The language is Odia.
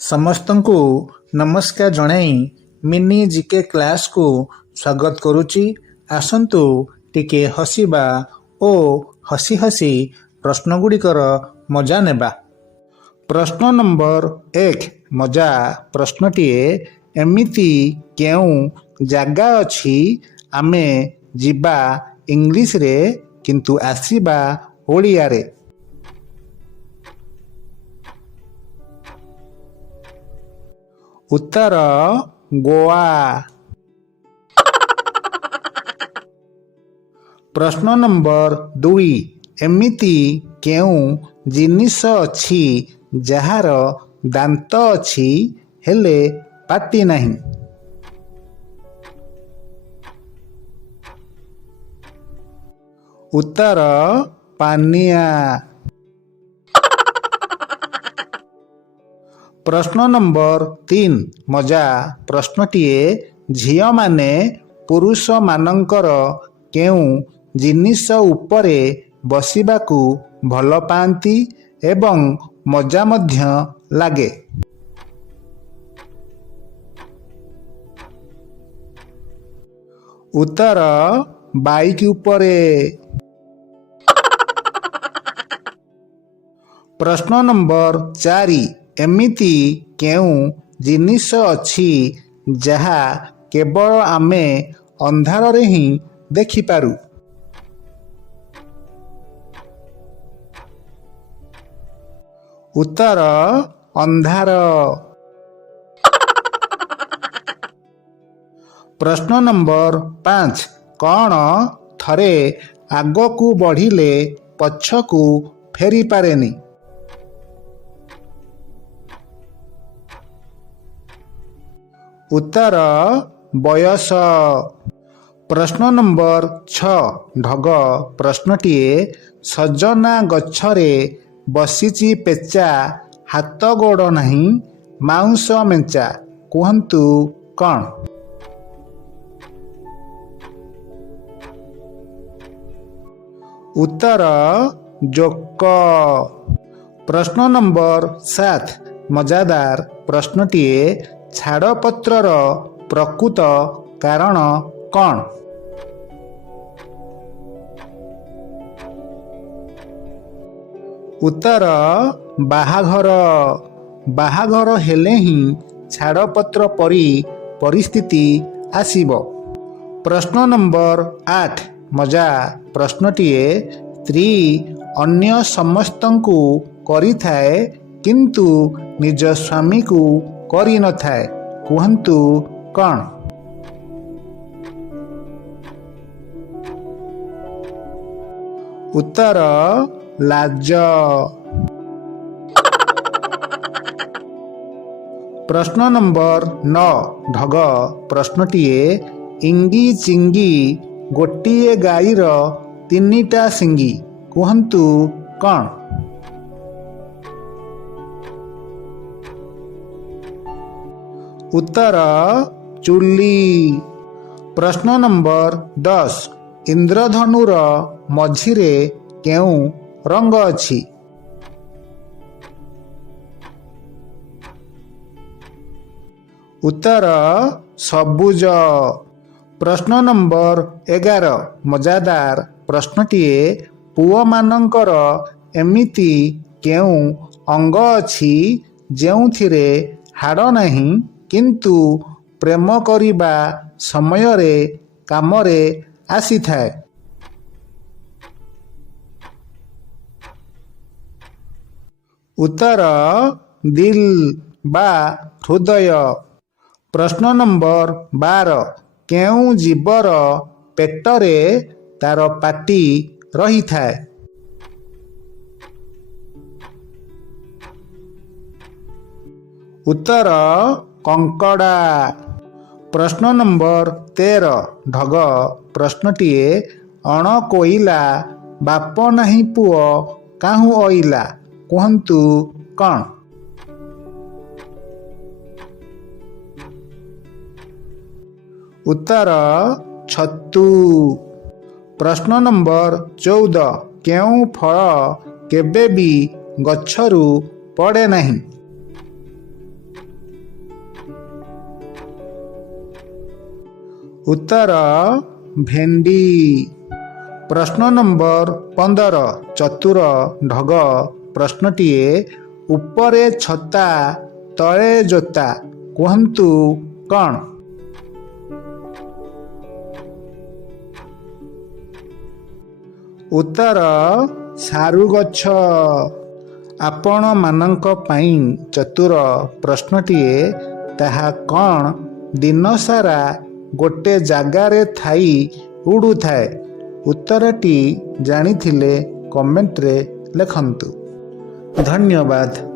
ସମସ୍ତଙ୍କୁ ନମସ୍କାର ଜଣାଇ ମିନି ଜିକେ କ୍ଲାସକୁ ସ୍ୱାଗତ କରୁଛି। ଆସନ୍ତୁ ଟିକେ ହସିବା ଓ ହସି ହସି ପ୍ରଶ୍ନଗୁଡ଼ିକର ମଜା ନେବା। ପ୍ରଶ୍ନ ନମ୍ବର 1 ମଜା ପ୍ରଶ୍ନଟିଏ, ଏମିତି କେଉଁ ଜାଗା ଅଛି ଆମେ ଯିବା ଇଂଲିଶରେ କିନ୍ତୁ ଆସିବା ଓଡ଼ିଆରେ? ଉତ୍ତର ଗୋଆ। ପ୍ରଶ୍ନ ନମ୍ବର 2 ଏମିତି କେଉଁ ଜିନିଷ ଅଛି ଯାହାର ଦାନ୍ତ ଅଛି ହେଲେ ପାଟି ନାହିଁ? ଉତ୍ତର ପାନିଆ। ପ୍ରଶ୍ନ ନମ୍ବର 3 ମଜା ପ୍ରଶ୍ନଟିଏ, ଝିଅମାନେ ପୁରୁଷମାନଙ୍କର କେଉଁ ଜିନିଷ ଉପରେ ବସିବାକୁ ଭଲ ପାଆନ୍ତି ଏବଂ ମଜା ମଧ୍ୟ ଲାଗେ? ଉତ୍ତର ବାଇକ୍ ଉପରେ। ପ୍ରଶ୍ନ ନମ୍ବର 4 ଏମିତି କେଉଁ ଜିନିଷ ଅଛି ଯାହା କେବଳ ଆମେ ଅନ୍ଧାରରେ ହିଁ ଦେଖିପାରୁ? ଉତ୍ତର ଅନ୍ଧାର। ପ୍ରଶ୍ନ ନମ୍ବର 5 କ'ଣ ଥରେ ଆଗକୁ ବଢ଼ିଲେ ପଛକୁ ଫେରିପାରେନି? ଉତ୍ତର ବୟସ। ପ୍ରଶ୍ନ ନମ୍ବର 6 ଢଗ ପ୍ରଶ୍ନଟିଏ, ସଜନା ଗଛରେ ବସିଛି ପେଚା, ହାତ ଗୋଡ଼ ନାହିଁ, ମାଉଁସ ମେଞ୍ଚା, କୁହନ୍ତୁ କ'ଣ? ଉତ୍ତର ଜୋକ। ପ୍ରଶ୍ନ ନମ୍ବର 7 ମଜାଦାର ପ୍ରଶ୍ନଟିଏ, ଛାଡ଼ପତ୍ରର ପ୍ରକୃତ କାରଣ କ'ଣ? ଉତ୍ତର ବାହାଘର। ବାହାଘର ହେଲେ ହିଁ ଛାଡ଼ପତ୍ର ପରି ପରିସ୍ଥିତି ଆସିବ। ପ୍ରଶ୍ନ ନମ୍ବର 8 ମଜା ପ୍ରଶ୍ନଟିଏ, ସ୍ତ୍ରୀ ଅନ୍ୟ ସମସ୍ତଙ୍କୁ କରିଥାଏ କିନ୍ତୁ ନିଜ ସ୍ୱାମୀକୁ କରିନଥାଏ, କୁହନ୍ତୁ କ'ଣ? ଉତ୍ତର ଲାଜ। ପ୍ରଶ୍ନ ନମ୍ବର 9 ଢଗ ପ୍ରଶ୍ନଟିଏ, ଇଙ୍ଗି ଚିଙ୍ଗି ଗୋଟିଏ ଗାଈର 3ଟା ଶିଙ୍ଗି, କୁହନ୍ତୁ କ'ଣ? ଉତ୍ତର ଚୁଲି। ପ୍ରଶ୍ନ ନମ୍ବର 10 ଇନ୍ଦ୍ରଧନୁର ମଝିରେ କେଉଁ ରଙ୍ଗ ଅଛି? ଉତ୍ତର ସବୁଜ। ପ୍ରଶ୍ନ ନମ୍ବର 11 ମଜାଦାର ପ୍ରଶ୍ନଟିଏ, ପୁଅମାନଙ୍କର ଏମିତି କେଉଁ ଅଙ୍ଗ ଅଛି ଯେଉଁଥିରେ ହାଡ଼ ନାହିଁ କିନ୍ତୁ ପ୍ରେମ କରିବା ସମୟରେ କାମରେ ଆସିଥାଏ? ଉତ୍ତର ଦିଲ୍ ବା ହୃଦୟ। ପ୍ରଶ୍ନ ନମ୍ବର 12 କେଉଁ ଜୀବର ପେଟରେ ତାର ପାଟି ରହିଥାଏ? ଉତ୍ତର କଙ୍କଡ଼ା। ପ୍ରଶ୍ନ ନମ୍ବର 13 ଢଗ ପ୍ରଶ୍ନଟିଏ, ଅଣକୋଇଲା ବାପ ନାହିଁ ପୁଅ କାହୁଁ ଅଇଲା, କୁହନ୍ତୁ କ'ଣ? ଉତ୍ତର ଛତୁ। ପ୍ରଶ୍ନ ନମ୍ବର 14 କେଉଁ ଫଳ କେବେ ବି ଗଛରୁ ପଡ଼େ ନାହିଁ? ଉତ୍ତର ଭେଣ୍ଡି। ପ୍ରଶ୍ନ ନମ୍ବର 15 ଚତୁର ଢଗ ପ୍ରଶ୍ନଟିଏ ଉପରେ ଛତା ତଳେ ଜୋତା କୁହନ୍ତୁ କ'ଣ? ଉତ୍ତର ସାରୁ ଗଛ। ଆପଣମାନଙ୍କ ପାଇଁ ଚତୁର ପ୍ରଶ୍ନଟିଏ ତାହା କ'ଣ ଦିନସାରା ଗୋଟେ ଜାଗାରେ ଥାଇ ଉଡ଼ୁଥାଏ? ଉତ୍ତରଟି ଜାଣିଥିଲେ କମେଣ୍ଟରେ ଲେଖନ୍ତୁ। ଧନ୍ୟବାଦ।